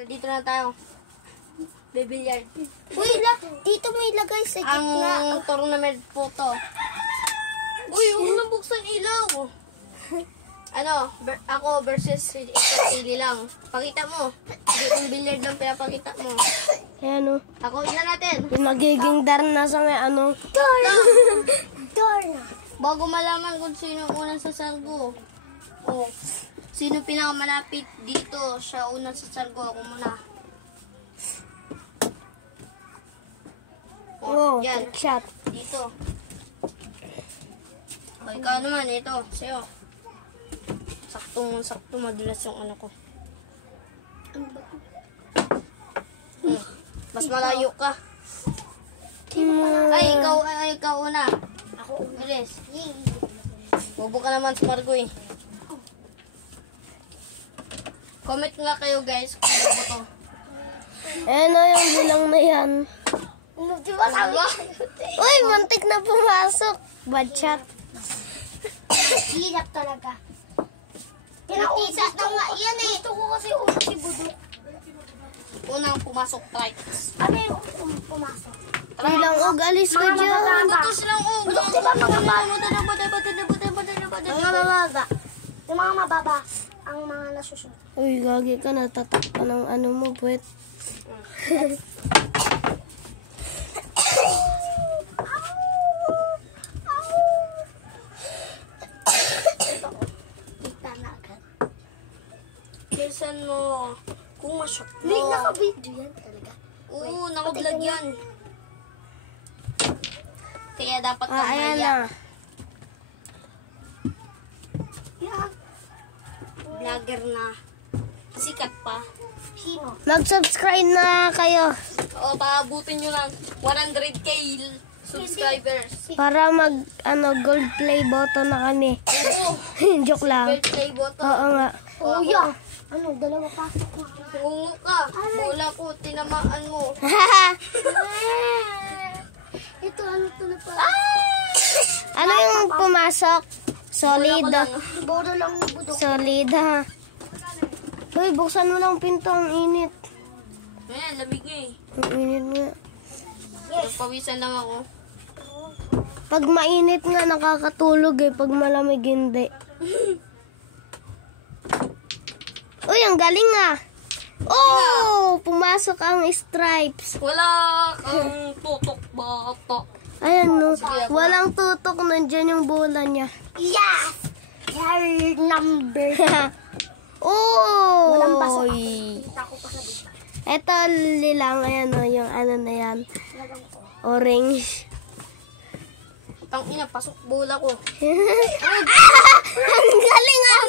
So, dito na tayo. Bibilyard. Uy, dito mo ilagay sa gitna. Ang tournament po to. Uy, huwag na buksan ilaw. Ano, ako versus Ili lang. Pakita mo. Hindi yung billiard lang pinapakita mo. Ayan o. Ako, ina natin. Yung magiging darna sa may ano. Darna. Bago malaman kung sino unang sasargo. O, sino pinakamalapit dito. Siya unang sasargo. Ako muna. Oh, yan. trick shot. Dito. O, ikaw naman. Ito, sa'yo. Sakto madulas yung ano ko. Mas malayo ka. Ay, ikaw una. Ako una. Bilis. Bobo ka naman sa Margo eh. Comment nga kayo guys kung ano to. Ayan o yung bilang na yan. Di ba sabi? Uy, muntik na pumasok. Bad shot. Hirap talaga. Pinautot na nga yan eh. Gusto ko kasi ulit si Budok. Unang pumasok, trikes. Ano yung pumasok? Bilang og, alis ka dyan. Buto silang Budok, di ba mga baba? Mga Mga mababa. Yung mga mababa, ang mga nasusunod. Uy, gagi ka, natatakpan ng ano mo, puwet. Kita na agad. Bilisan mo. Kung masyok mo. Hindi, naka-video yan talaga. Oo, naka-vlog yan. Kaya dapat Ayan mamaya. na. Yan. Vlogger na. Sikat pa. Sino? Mag-subscribe na kayo O, paabutin nyo ng 100k subscribers. para gold play button na kami. Joke lang. Gold play button. Oo nga. Oh, yan. Ano, dalawa pasok na. Ungo ka. Bola ko, tinamaan mo. Ito, ano ito na pa? Ano yung pumasok? Solid. Boro lang ni Budok. Solid ha. Uy, buksan mo lang pinto, ang init. Ayan, lamig nga eh. Ang init nga. Pawisan lang ako. Pag mainit nga, nakakatulog eh. Pag malamig, hindi. Uy, ang galing ah. Oh, pumasok ang stripes. Wala kang tutok bata. Ayan no, walang tutok, nandyan yung bola niya. Yes! Your number. Oh! Walang basa. Kita ko pa sa dito. Ito lilang, ayan o, yung ano na yan. Lagang ko. Orange. Tang ina, pasok bola ko. Ang galing ah!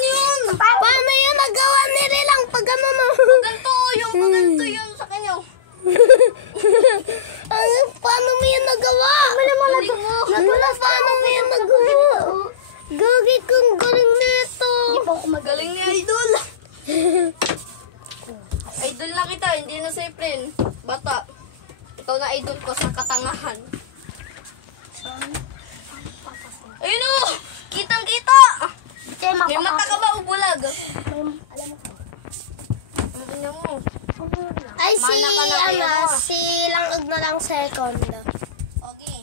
Paano yun nagawa ni Lilang pag ano no? Paganto yung sa kanya. Paano mo yun nagawa? Galing mo. Paano mo yun nagawa? Gagi kong galing nito. Hindi pa ako Galing ni Idol. Idol na kita, hindi na sa friend. Bata. Ikaw na idol ko sa katangahan. Ayun o! Kitang-kita! May mata ka ba o bulag? Alam mo ko. Ang ina mo. Ay, Mana ka na kayo, no? si Langog na lang second. Okay.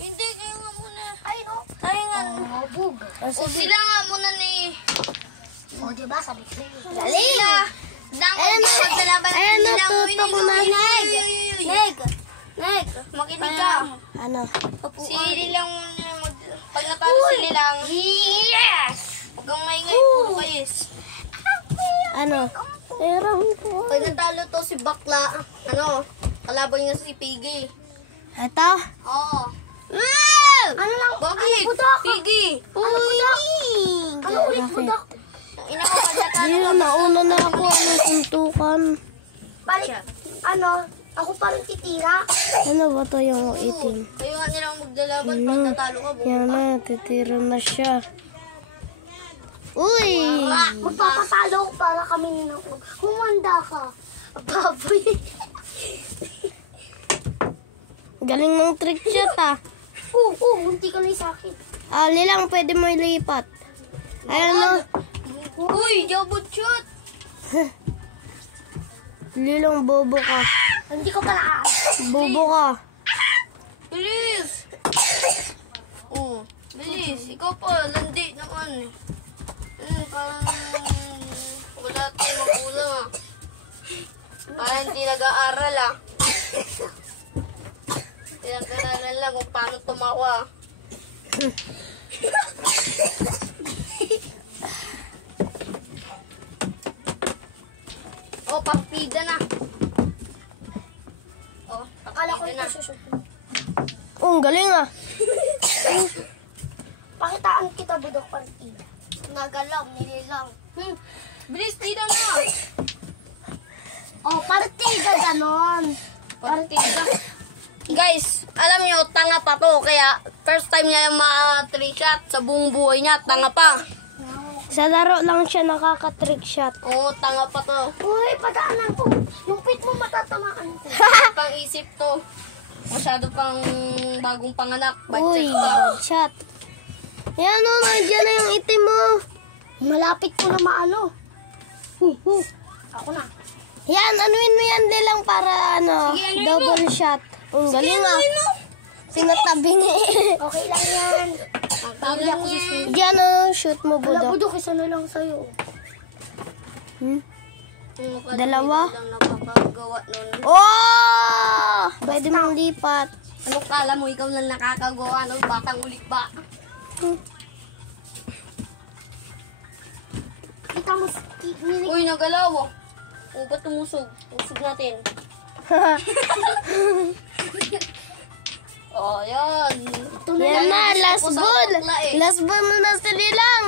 Hindi, kayo nga muna. Ay, oh. Tayo nga. Mabug. O sila nga muna ni... O, diba? Sabi ko sa'yo. Sila! Dang Ayan na. maglalaban Ayan na, sila. tutok na. Neg! Neg! Makinig ka. Ano? Si Lilang, pag natalo si Lilang, yes! Huwag kang maingay, puro kayes. Ano? Meron ko. Pag natalo to si Bakla, ano, kalaban niya si Piggy. Ito? Oo. Ano lang? Bakit? Budok? Piggy! Ano Budok? Ano ulit Budok? Ang ina ko, pag natalo Hindi ka, na, nauna na ako. Anong suntukan? Balik. Ano? Ako pa rin titira. Ano ba to yung itim? kayo nga nilang maglalaban pag natalo ka, Yan na, titira na siya. Uy! Magpapatalo ko para kami nang humanda ka. Baboy. Galing ng trick shot ah. Munti ka na sa akin. Lilang, pwede mo ilipat. Ayan o. Uy, jabot shot! Lilang, bobo ka. Hindi ko pala Bobo ka. Bilis! Oh, bilis. Ikaw pa, landi naman. Parang wala tayong magulang ah. Parang hindi nag-aaral ah. Pinag-aaral lang kung paano tumawa. Oh, partida na. Oh, Akala ko partida ito na. susut. Oh, ang galing ah. Pakitaan kita, budok partida. Nagalaw, nililang. Bilis, tida na. Oh, partida ganon. Partida. Guys, alam nyo, tanga pa to. Kaya, first time niya yung ma-3 shot sa buong buhay niya. Tanga pa. Sa laro lang siya nakaka-trick shot. Oo, tanga pa to. Uy, padaanan ko. Yung pit mo matatamaan ko. Pang isip to. Masyado pang bagong panganak. Uy, Budget pa. bad shot. Yan o, nandiyan na yung itim mo. Malapit ko na maano. Ako na. Yan, anuin mo yan lang para ano, Sige, anuin double shot. Ang galing ah. Ano mo? Sinatabi ni. Okay lang yan. Pagod ako sa school. Diyan o, shoot mo, Wala, budok. budok, isa na lang sa'yo. Hmm? Ano Dalawa? lang nakakagawa nun. Oh! Pwede mong lipat. Ano kala mo, ikaw lang nakakagawa ng batang ulit ba? Kita mo, nilig. Uy, nagalaw oh. O, ba't tumusog? Tusog natin. Oh, yan. Yan na, last Gusto ko sa ball. bakla eh. Last ball mo na sa lilang.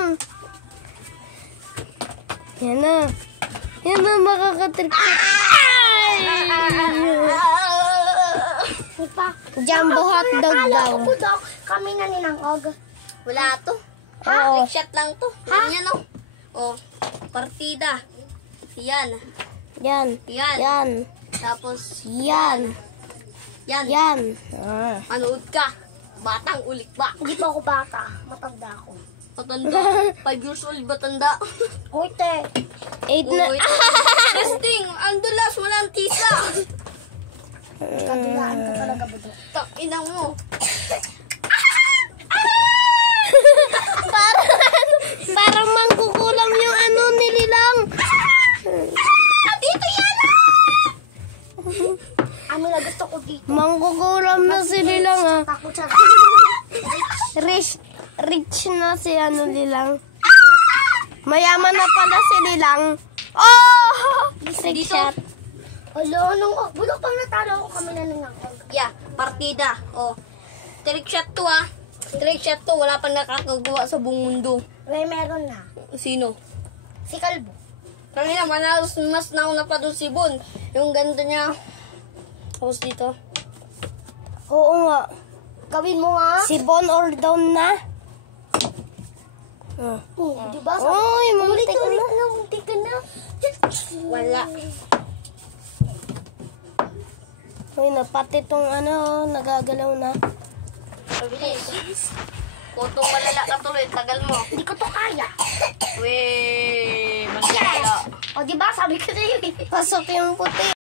Yan na. Yan na, makakatrick shot. May pa. Jumbo hotdog Akala daw. ko, budok, kami na ninangog. Wala to. Oo. Trick shot lang to. Yan oh. Oh, partida. Yan. Yan. Yan. Yan. Tapos, Yan. yan. Yan. Ah. Manood ka. Batang ulit ba? Hindi pa ako bata. Matanda ako. Matanda. 5 years old ba tanda? Hoy, te. 8 na. Wait. Testing. Andulas. Walang tisa. Kadulaan ka talaga, budok. Ina mo. Parang mangkukulam yung ano nililang. Dito yan. Ano na gusto ko dito? Mangkukulam na si lilang ah. Takot siya. Rich na si ano lilang. Mayaman na pala si lilang. Oh! Trick Dito. shot. Alo, nung budok pang natalo ako kami na ninangog. Yeah, partida. Oh. Trick shot to ah. Trick shot to. Wala pang nakakagawa sa buong mundo. May meron na. Sino? Si Kalbo. Kanina, mas nauna pa doon si Bon. Yung ganito niya. Tapos dito. Oo nga. Gawin mo nga. Si Bon or down na. Di ba? Uy, muntik Ulit na. na, muntik ka na. Wala. Uy, napati tong ano, nagagalaw na. Mabilis. Kutong malala ka tuloy. Tagal mo. Hindi ko to kaya. Weh. Magkala. O, di ba? Sabi ko na yun. Pasok yung puti.